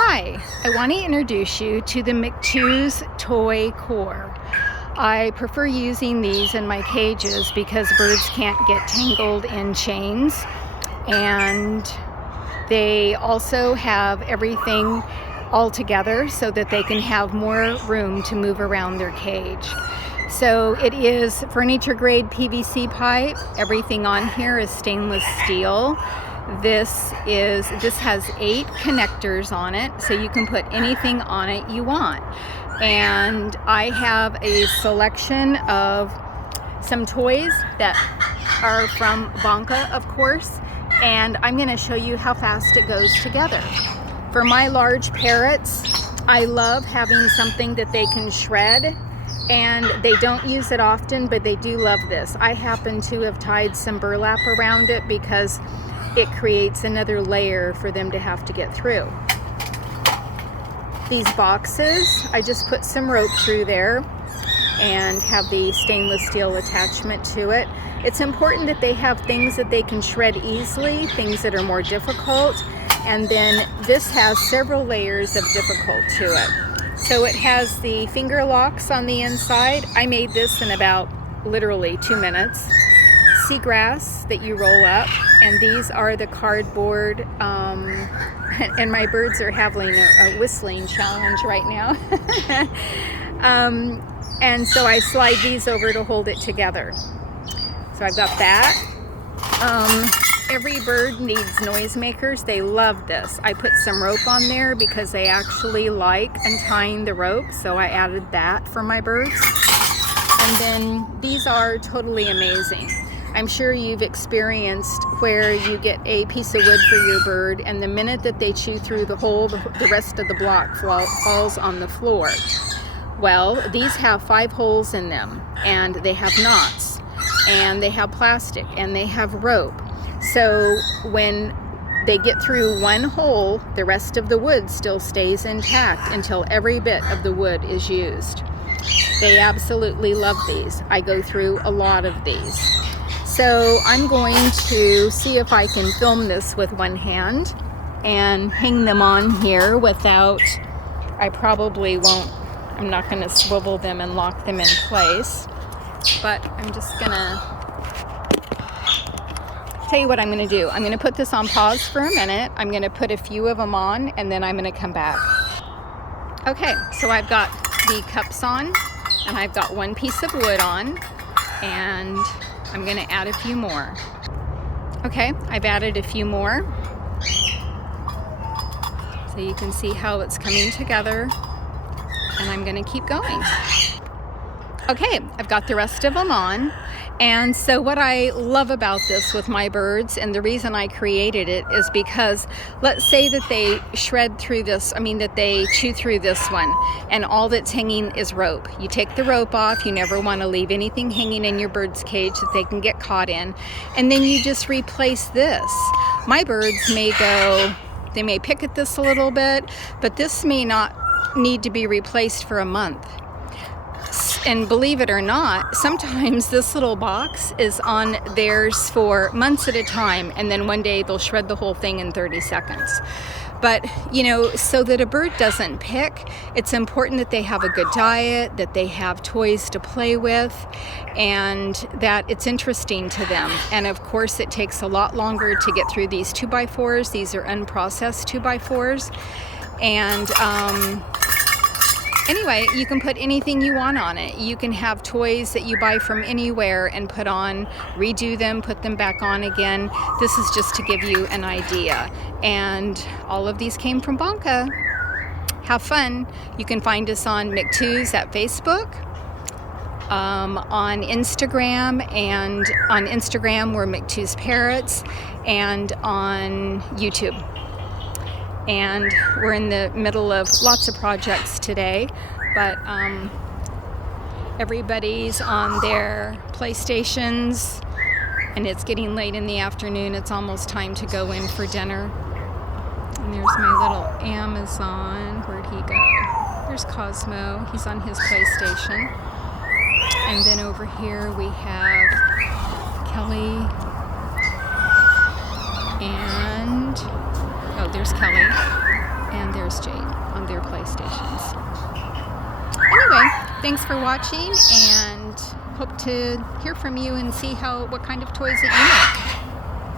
Hi, I want to introduce you to the McTwo's Toy Core. I prefer using these in my cages because birds can't get tangled in chains, and they also have everything all together so that they can have more room to move around their cage. So it is furniture grade PVC pipe. Everything on here is stainless steel. This has 8 connectors on it, so you can put anything on it you want. And I have a selection of some toys that are from Bonka, of course, and I'm going to show you how fast it goes together. For my large parrots, I love having something that they can shred, and they don't use it often, but they do love this. I happen to have tied some burlap around it because it creates another layer for them to have to get through. These boxes, I just put some rope through there and have the stainless steel attachment to it. It's important that they have things that they can shred easily, things that are more difficult, and then this has several layers of difficult to it. So it has the finger locks on the inside. I made this in about literally 2 minutes. Seagrass that you roll up, and these are the cardboard, and my birds are having a whistling challenge right now. And so I slide these over to hold it together. So I've got that. Every bird needs noisemakers. They love this. I put some rope on there because they actually like untying the rope, so I added that for my birds. And then these are totally amazing. I'm sure you've experienced where you get a piece of wood for your bird, and the minute that they chew through the hole, the rest of the block falls on the floor. Well, these have 5 holes in them, and they have knots, and they have plastic, and they have rope. So when they get through one hole, the rest of the wood still stays intact until every bit of the wood is used. They absolutely love these. I go through a lot of these. So I'm going to see if I can film this with one hand and hang them on here without, I probably won't, I'm not going to swivel them and lock them in place, but I'm just going to tell you what I'm going to do. I'm going to put this on pause for a minute. I'm going to put a few of them on, and then I'm going to come back. Okay, so I've got the cups on, and I've got one piece of wood on, and I'm going to add a few more. Okay, I've added a few more. So you can see how it's coming together, and I'm going to keep going. Okay, I've got the rest of them on. And so what I love about this with my birds, and the reason I created it, is because let's say that they shred through this, that they chew through this one, and all that's hanging is rope. You take the rope off. You never want to leave anything hanging in your bird's cage that they can get caught in. And then you just replace this. My birds may they may pick at this a little bit, but this may not need to be replaced for a month. And believe it or not, sometimes this little box is on theirs for months at a time, and then one day they'll shred the whole thing in 30 seconds. But, so that a bird doesn't pick, it's important that they have a good diet, that they have toys to play with, and that it's interesting to them. And of course, it takes a lot longer to get through these 2x4s. These are unprocessed 2x4s. And, anyway, you can put anything you want on it. You can have toys that you buy from anywhere and put on, redo them, put them back on again. This is just to give you an idea. And all of these came from Bonka. Have fun. You can find us on McTwo's at Facebook, on Instagram, and on Instagram we're McTwo's Parrots, and on YouTube. And we're in the middle of lots of projects today, but everybody's on their PlayStations, and it's getting late in the afternoon. It's almost time to go in for dinner. And there's my little Amazon. Where'd he go? There's Cosmo. He's on his PlayStation. And then over here we have Kelly and there's Kelly, and there's Nurse Jade on their PlayStations. Anyway, thanks for watching, and hope to hear from you and see what kind of toys that you make.